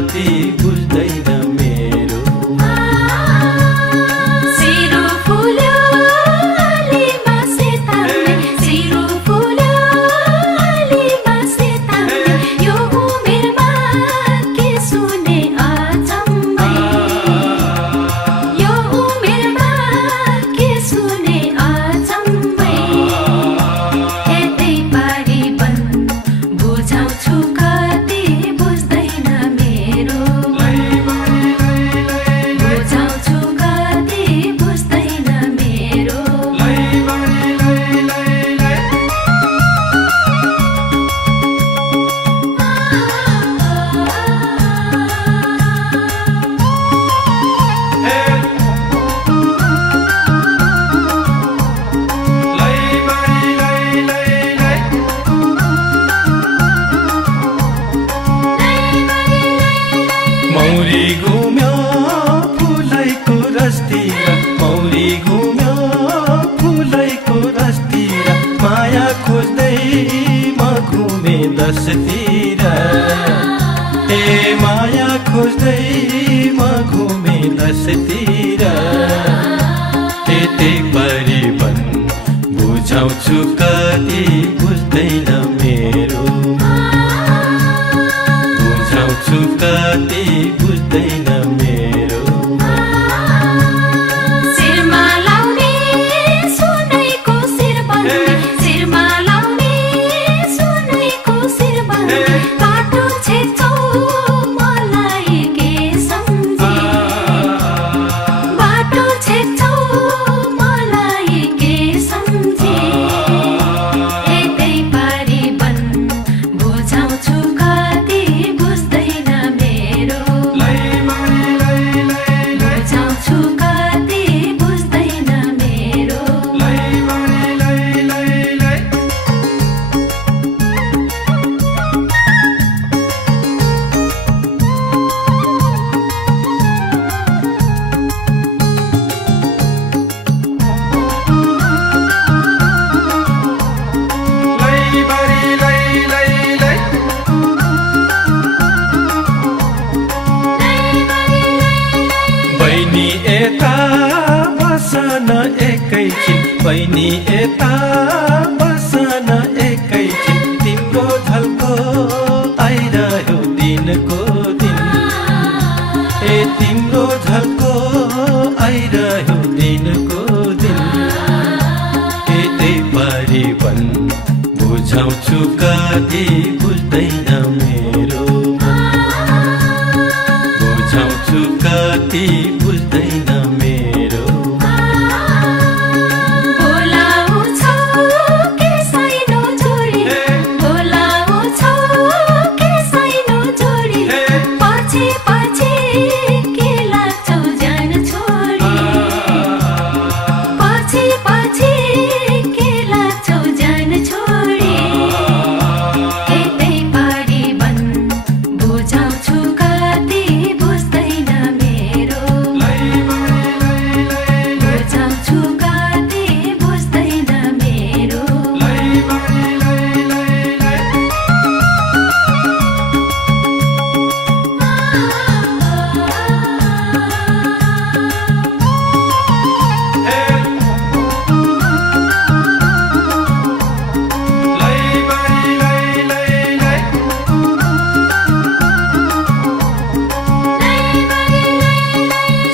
कति बुझ्दैन मेरो सिरो फुल्यो अलीमा सेतामे सिरो फुल्यो अलीमा सेतामे यो उमेरमा के सुने अचम्मै यो उमेरमा के सुने अचम्मै यतै पारी बन बुझाउँछु कति बुझ्दैन मेरो बुझाउँछु कति बुझ्दैन मेरो मौरी घुम्यो फुलैको रसतिर मौरी घुम्यो फुलैको रसतिर माया खोज्दै म घुमे दसतिर ए माया खोज्दै म घुमे दसतिर त्यतै परिवन बुझाउँछु कति बुझ्दैन मेरो बुझाउँछु कति बुझ्दैन मेरो शिरमा लाउने सुनैको शिरबन्दी शिरमा लाउने सुनैको शिरबन्दी बाटो छेक्छौ मलाई के सम्झे बाटो छेक्छौ मलाई के सम्झे यतै पारी बन बुझाउँछु कति बुझ्दैन मेरो बुझाउँछु कति बुझ्दैन मेरो बहिनी यता बसन एकैछिन बहिनी यता बसन एकैछिन तिम्रो झल्को आइरह्यो दिनको दिन ए तिम्रो झल्को आइरह्यो दिनको दिन यतै परिवन बुझाउँछु कति बुझ्दैन मेरो बुझाउँछु कति बुझ्दैन मेरो बोलाउँछौ के साइनो जोडी बोलाउँछौ के साइनो जोडी पछि पछि के लाग्छौ जान छोडी पछि पछि के लाग्छौ जान छोडी यतै पारी बन बुझाउँछु कति बुझ्दैन मेरो बुझाउँछु कति बुझ्दैन मेरो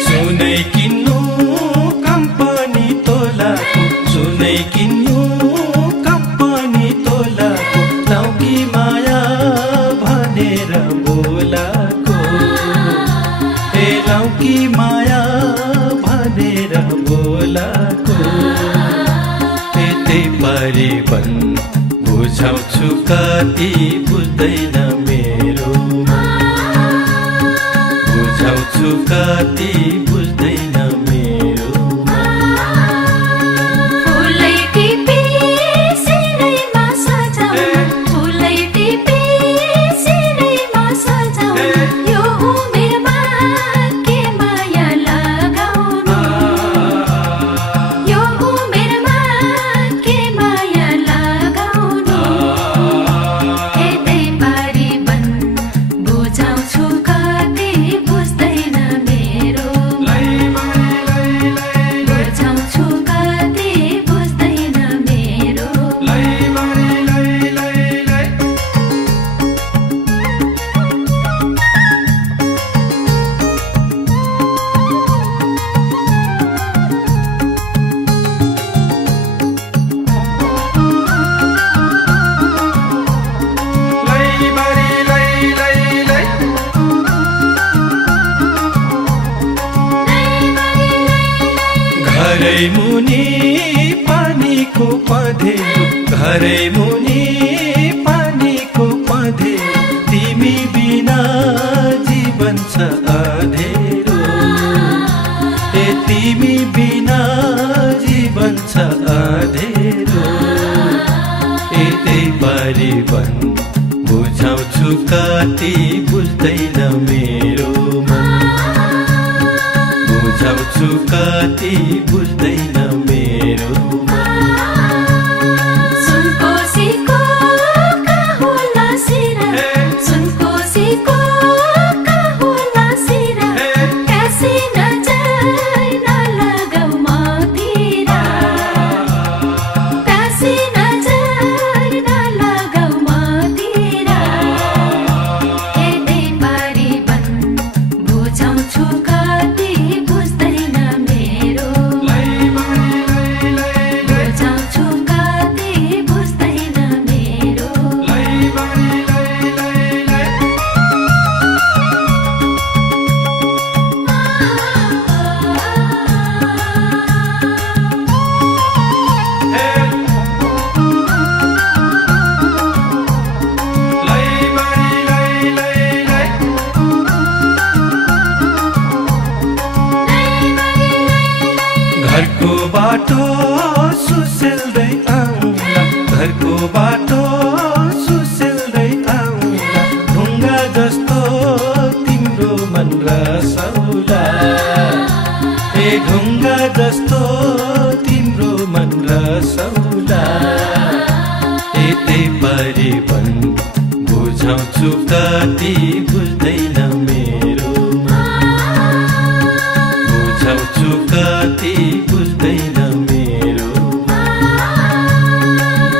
सुनै किन्नु कम्पनी तोलाको सुनै किन्नु कम्पनी तोलाको लौकी माया भनेर बोलाको ए लौकी माया भनेर बोलाको यतै परिवन बुझाउँछु कति बुझ्दैन मेरो बुझाउँछु कति बुझ्दैन मेरो फुलै टिपी सिरैमा सजाऊ फुलै टिपी सिरैमा सजाऊ यो उमेरमा के माया लगाउनु यो उमेरमा के माया लगाउनु यतै पारी बन बुझाउँछु कति घरै मुनि पानीको पँधेरो घरै मुनि पानीको पँधेरो तिमी बिना जीवन छ अँधेरो ए तिमी बिना जीवन छ अँधेरो ए त्यही परिवन बुझाउँछु कति बुझ्दैन मेरो मन बुझाउँछु कति बुझ्दैन मेरो सुनकोसीको काहुला सिरा सुनकोसीको काहुला सिरा कैसी नजर न लगाऊ मतिर कैसी नजर न लगाऊ मतिर यतै परिवन बुझाउँछु कति बुझ्दैन मेरो बुझाउँछु कति बुझ्दैन मेरो घरको बाटो सुसेल्दै आउँला घरको बाटो सुसेल्दै आउँला ढुङ्गा जस्तो तिम्रो मन रसौला ए ढुङ्गा जस्तो तिम्रो मन रसौला ए त्यही परिवन बुझाउँछु कति बुझ्दैन मेरो बुझाउँछु कति बुझ्दैन मेरो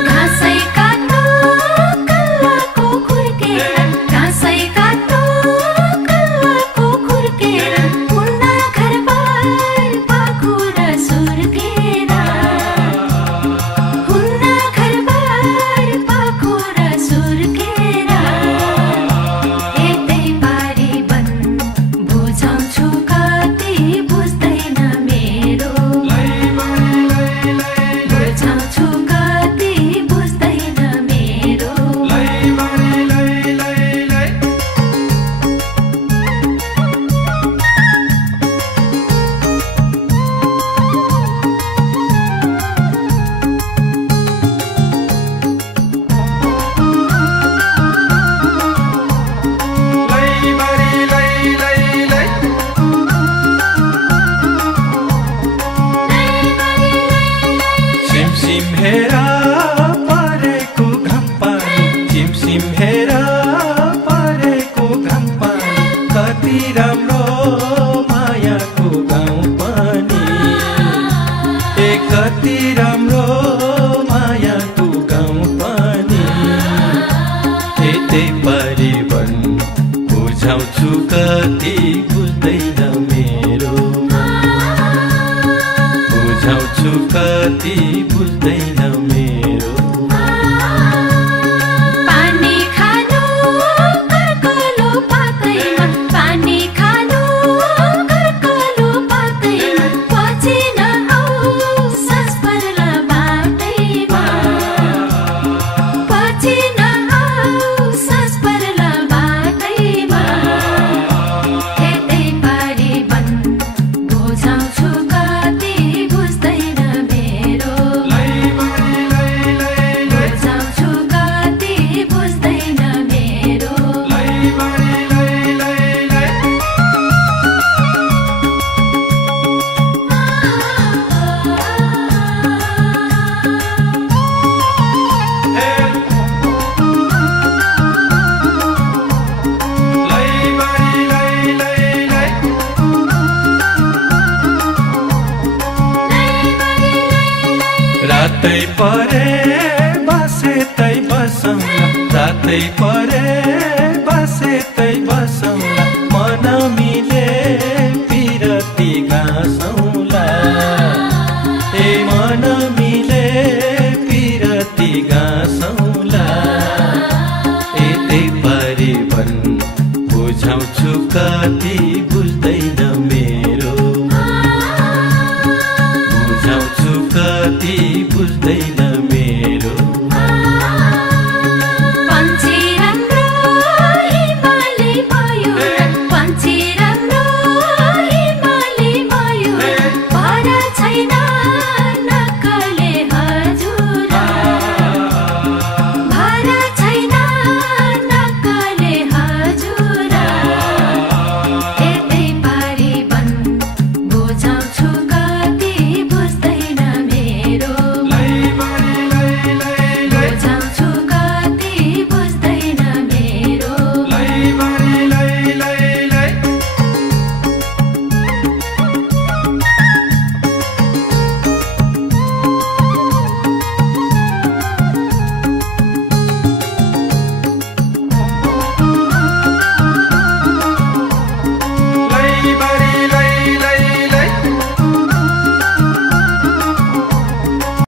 घाँसै काट्नु कल्लाको खुर्केर घाँसै काट्नु कल्लाको खुर्केर पुन्ना घरबार पाखुरा सुर्केर पुन्ना घरबार पाखुरा सुर्केर यतै परिवन बुझाउँछु कति बुझ्दैन मेरो बुझाउँछु कति बुझ्दैन मेरो सिमसिम हेर परेको घाम पानी सिमसिम हेर परेको घाम पानी कति राम्रो मायाको गाउँ पनि ए कति राम्रो मायाको गाउँ पनि ए त्यही परिवन बुझाउँछु कति बुझ्दैन मेरो बुझाउँछु कति बुझ्दैन मेरो पानी खानु कर्कलो पातैमा पानी खानु कर्कलो पातैमा पछि नआऊ सास पर्ला बाटैमा पछि नआऊ सास पर्ला बाटैमा यतै परिवन बुझाउँछु कति बुझ्दैन मेरो बुझाउँछु कति बुझ्दैन मेरो रातै परे बसेतै बसौँला रातै परे बसेतै बसौँला मन मिले पिरती गाँसौँला ए मन मिले पिरती गाँसौँला ए त्यही परिवन बुझाउँछु कति